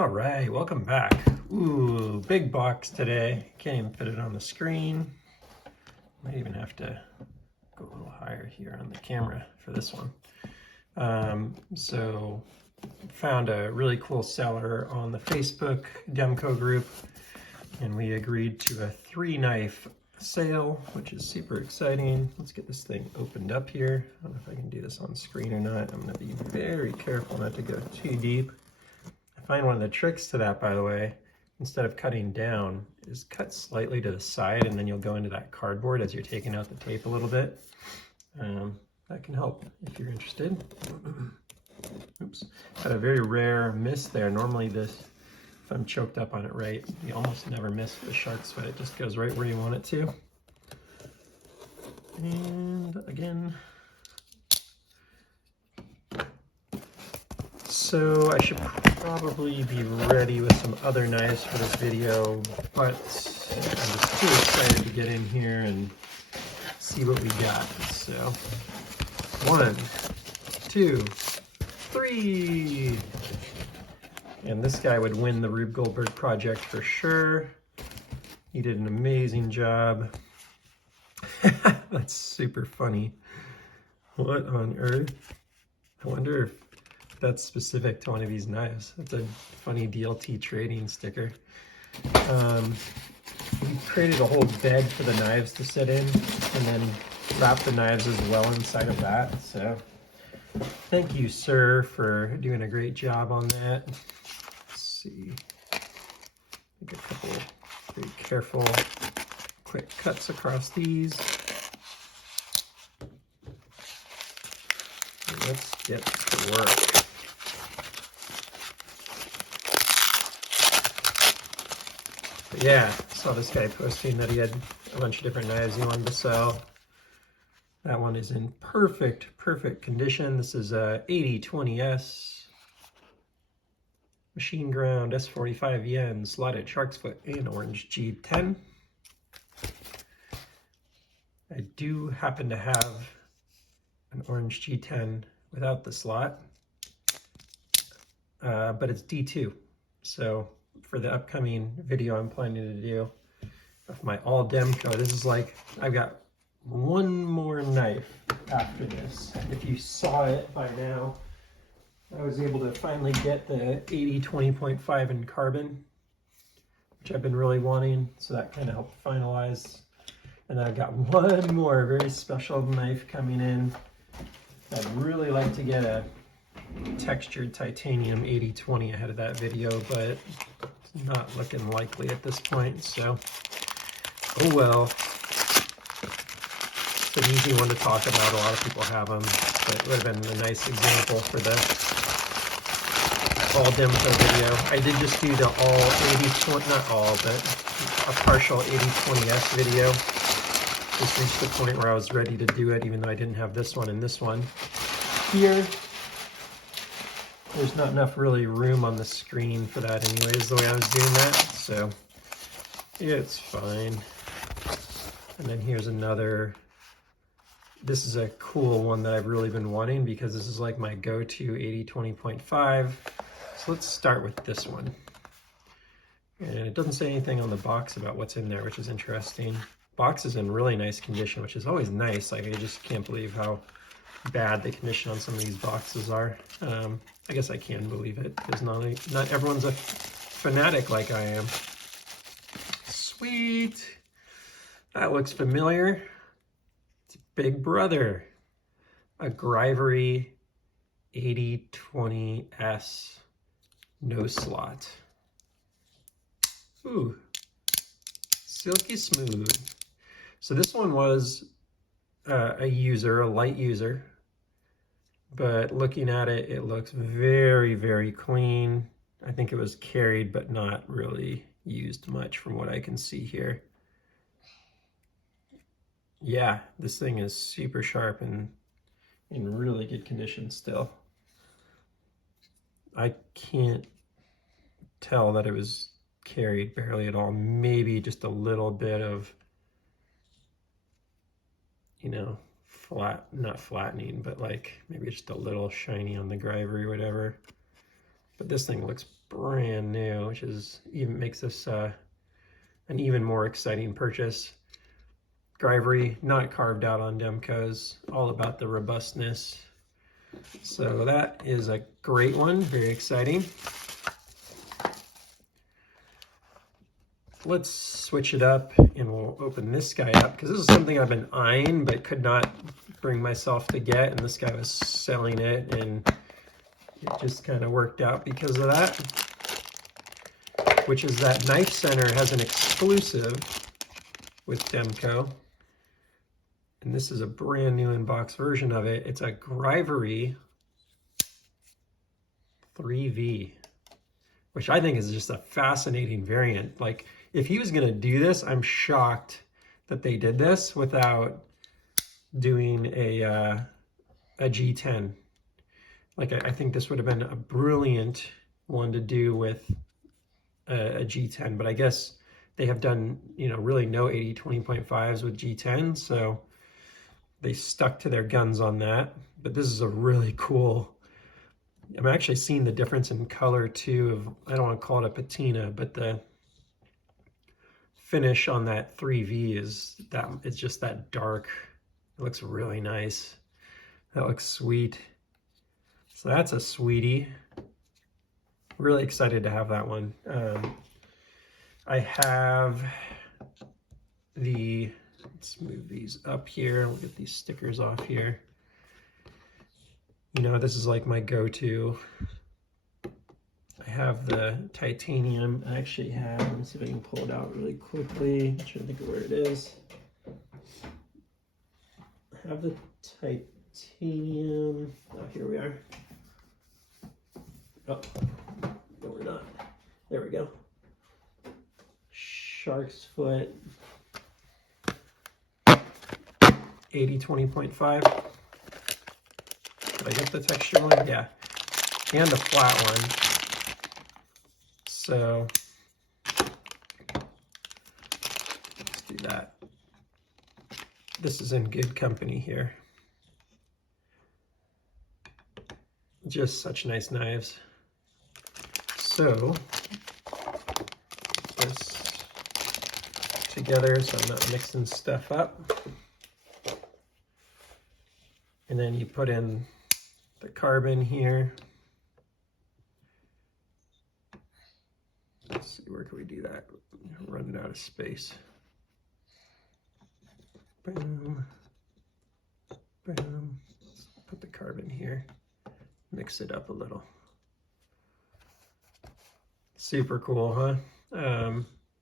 All right, welcome back. Ooh, big box today. Can't even fit it on the screen. Might even have to go a little higher here on the camera for this one. So found a really cool seller on the Facebook Demko group, and we agreed to a 3-knife sale, which is super exciting. Let's get this thing opened up here. I don't know if I can do this on screen or not. I'm going to be very careful not to go too deep. I find one of the tricks to that, by the way, instead of cutting down, is cut slightly to the side, and then you'll go into that cardboard as you're taking out the tape a little bit. That can help if you're interested. Oops, had a very rare miss there. Normally this, if I'm choked up on it right, you almost never miss the shark's foot. It just goes right where you want it to. And again, so I should probably be ready with some other knives for this video, but I'm just too excited to get in here and see what we got. So 1, 2, 3. And this guy would win the Rube Goldberg project for sure. He did an amazing job. That's super funny. What on earth? I wonder if that's specific to one of these knives. That's a funny DLT trading sticker. We created a whole bed for the knives to sit in, and then wrapped the knives as well inside of that. So thank you, sir, for doing a great job on that. Let's see. Make a couple very careful, quick cuts across these. And let's get to work. But yeah, saw this guy posting that he had a bunch of different knives he wanted to sell. That one is in perfect condition. This is a AD20S, machine ground S45 yen, slotted shark's foot, and orange G10. I do happen to have an orange G10 without the slot, but it's D2. So for the upcoming video I'm planning to do of my all Demko, this is like, I've got one more knife after this. If you saw it by now, I was able to finally get the AD20.5 in carbon, which I've been really wanting, so that kind of helped finalize. And then I've got one more very special knife coming in. I'd really like to get a textured titanium AD20 ahead of that video, but it's not looking likely at this point, so oh well. It's an easy one to talk about. A lot of people have them, but it would have been a nice example for the all Demko video. I did just do the all AD20, not all, but a partial AD20S video. Just reached the point where I was ready to do it, even though I didn't have this one and this one. Here, there's not enough really room on the screen for that anyways, the way I was doing that, so it's fine. And then here's another. This is a cool one that I've really been wanting because this is like my go-to AD20.5. So let's start with this one. And it doesn't say anything on the box about what's in there, which is interesting. Box is in really nice condition, which is always nice. Like, I just can't believe how bad the condition on some of these boxes are. I guess I can believe it because not everyone's a fanatic like I am. Sweet. That looks familiar. It's Big Brother. A Grivory AD20S no slot. Ooh. Silky smooth. So this one was a light user, but looking at it, it looks very clean. I think it was carried, but not really used much from what I can see here. Yeah, this thing is super sharp and in really good condition still. I can't tell that it was carried barely at all. Maybe just a little bit of, you know, not flattening, but like maybe just a little shiny on the grivery or whatever. But this thing looks brand new, which is even makes this an even more exciting purchase. Grivory, not carved out on Demkos, all about the robustness. So that is a great one, very exciting. Let's switch it up and we'll open this guy up because this is something I've been eyeing but could not bring myself to get, and this guy was selling it and it just kind of worked out because of that, which is that Knifecenter has an exclusive with Demko. And this is a brand new in-box version of it. It's a Grivory 3V, which I think is just a fascinating variant. Like, if he was gonna do this, I'm shocked that they did this without doing a G10. Like, I think this would have been a brilliant one to do with a G10, but I guess they have done, you know, really no AD20.5s with G10, so they stuck to their guns on that. But this is a really cool, I'm actually seeing the difference in color too of, I don't want to call it a patina, but the finish on that 3V is that, it's just that dark. It looks really nice. That looks sweet. So that's a sweetie. Really excited to have that one. I have the, let's move these up here. We'll get these stickers off here. You know, this is like my go-to. I have the titanium. I actually have, let me see if I can pull it out really quickly. I'm trying to think of where it is. I have the titanium. Oh, here we are. Oh, no, we're not. There we go. Shark's foot. AD20.5. Did I get the texture one? Yeah. And the flat one. So let's do that. This is in good company here. Just such nice knives. So this together so I'm not mixing stuff up. And then you put in the carbon here. Let's see, where can we do that? I'm running out of space. Boom. Boom. Let's put the carbon here. Mix it up a little. Super cool, huh?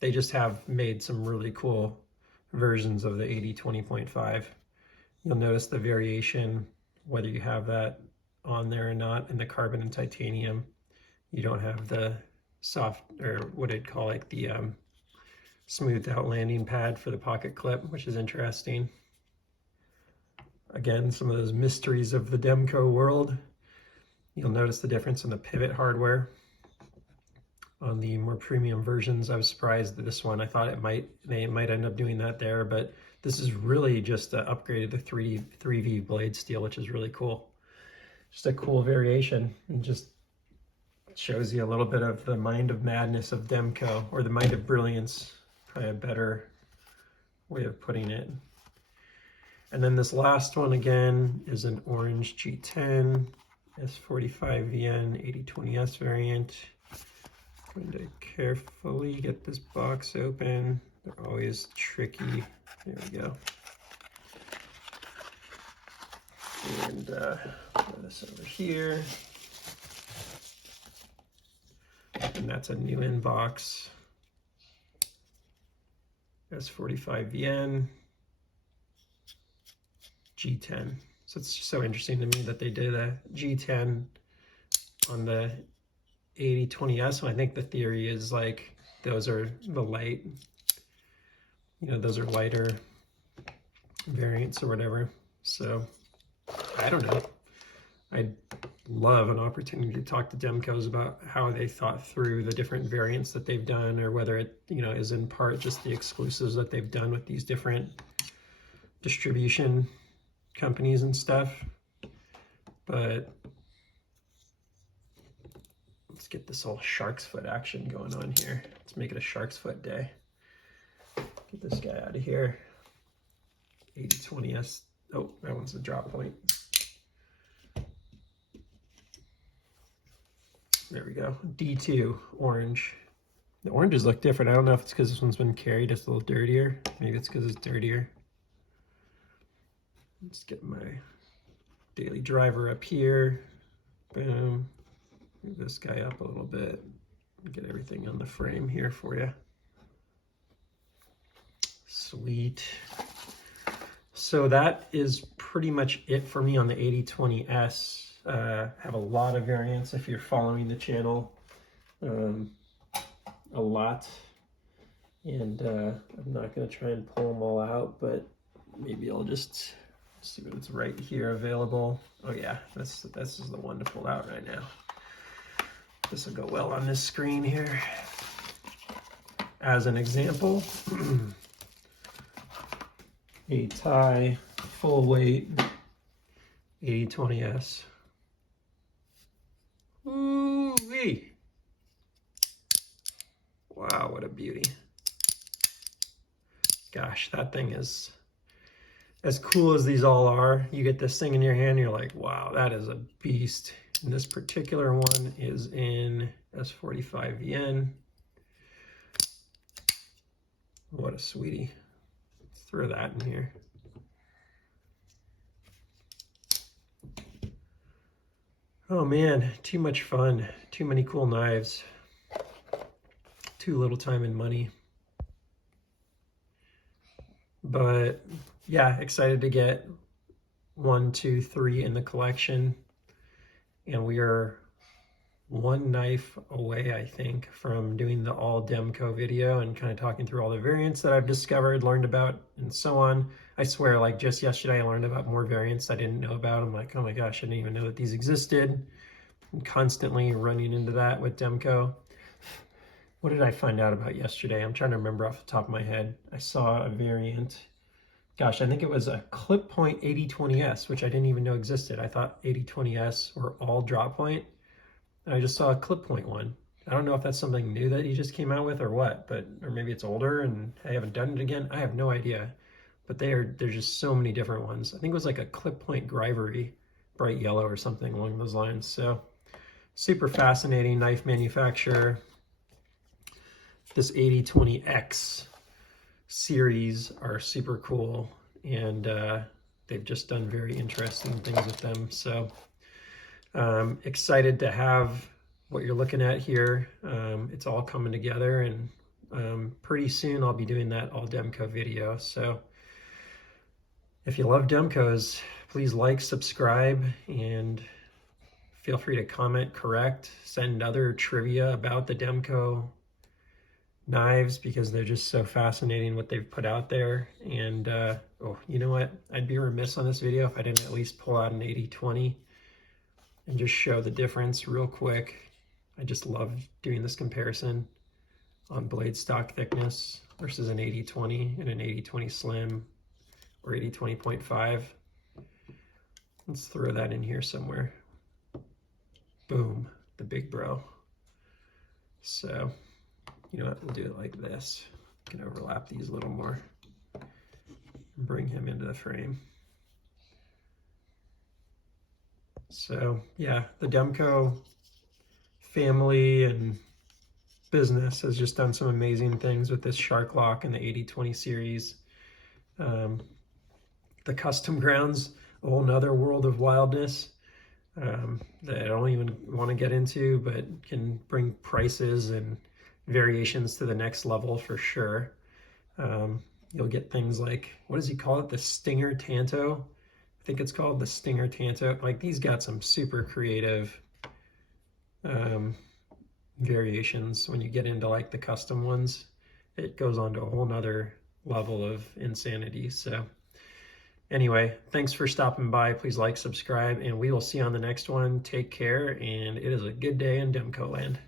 They just have made some really cool versions of the AD20.5. You'll notice the variation, whether you have that on there or not, in the carbon and titanium. You don't have the soft, or what I'd call like the smoothed out landing pad for the pocket clip, which is interesting. Again, some of those mysteries of the Demko world. You'll notice the difference in the pivot hardware. On the more premium versions, I was surprised that this one, I thought they might end up doing that there, but this is really just an upgrade of the 3V blade steel, which is really cool. Just a cool variation, and just shows you a little bit of the mind of madness of Demko, or the mind of brilliance, probably a better way of putting it. And then this last one again is an orange G10 S45VN AD20S variant. I'm going to carefully get this box open. They're always tricky. There we go. And put this over here. And that's a new inbox. S45VN G10. So it's so interesting to me that they did a G10 on the AD20S. And I think the theory is like those are the light, you know, those are lighter variants or whatever. So I don't know. I'd love an opportunity to talk to Demkos about how they thought through the different variants that they've done, or whether it, you know, is in part just the exclusives that they've done with these different distribution companies and stuff. But Let's get this whole shark's foot action going on here. Let's make it a shark's foot day. Get this guy out of here. AD20S. Oh, that one's the drop point. There we go. D2 orange. The oranges look different. I don't know if it's because this one's been carried. It's a little dirtier. Maybe it's because it's dirtier. Let's get my daily driver up here. Boom. Move this guy up a little bit. Get everything on the frame here for you. Sweet. So that is pretty much it for me on the AD20S. Have a lot of variants if you're following the channel. A lot. And I'm not going to try and pull them all out, but maybe I'll just see what's right here available. Oh yeah, this is the one to pull out right now. This will go well on this screen here. As an example, a tie full weight AD20S. Ooh-wee. Wow, what a beauty. Gosh, that thing is as cool as these all are. You get this thing in your hand, you're like, wow, that is a beast. And this particular one is in S45 yen. What a sweetie. Let's throw that in here. Oh man, too much fun. Too many cool knives. Too little time and money. But yeah, excited to get 1, 2, 3 in the collection. And we are one knife away, I think, from doing the all Demko video and kind of talking through all the variants that I've discovered, learned about, and so on. I swear, like just yesterday, I learned about more variants I didn't know about. I'm like, oh my gosh, I didn't even know that these existed. I'm constantly running into that with Demko. What did I find out about yesterday? I'm trying to remember off the top of my head. I saw a variant. Gosh, I think it was a clip point AD20S, which I didn't even know existed. I thought AD20S were all drop point. And I just saw a clip point one. I don't know if that's something new that he just came out with or what, but or maybe it's older and I haven't done it again. I have no idea. But there's just so many different ones. I think it was like a clip point Grivory, bright yellow or something along those lines. So super fascinating knife manufacturer. This AD20X series are super cool, and they've just done very interesting things with them. So excited to have what you're looking at here. It's all coming together, and pretty soon I'll be doing that all Demko video. So if you love Demkos, please like, subscribe, and feel free to comment, correct, send other trivia about the Demko knives, because they're just so fascinating what they've put out there. And oh, you know what, I'd be remiss on this video if I didn't at least pull out an AD20 and just show the difference real quick. I just love doing this comparison on blade stock thickness versus an AD20 and an AD20 Slim or AD20.5. Let's throw that in here somewhere. Boom, the big bro. So you know what, we'll do it like this. Can overlap these a little more. Bring him into the frame. So yeah, the Demko family and business has just done some amazing things with this Shark Lock and the AD20 series. The custom grounds, a whole nother world of wildness that I don't even want to get into, but can bring prices and variations to the next level for sure. You'll get things like, what does he call it? The Stinger Tanto? I think it's called the Stinger Tanto. Like, these got some super creative variations. When you get into like the custom ones, it goes on to a whole nother level of insanity. So anyway, thanks for stopping by. Please like, subscribe, and we will see you on the next one. Take care, and it is a good day in Demko land.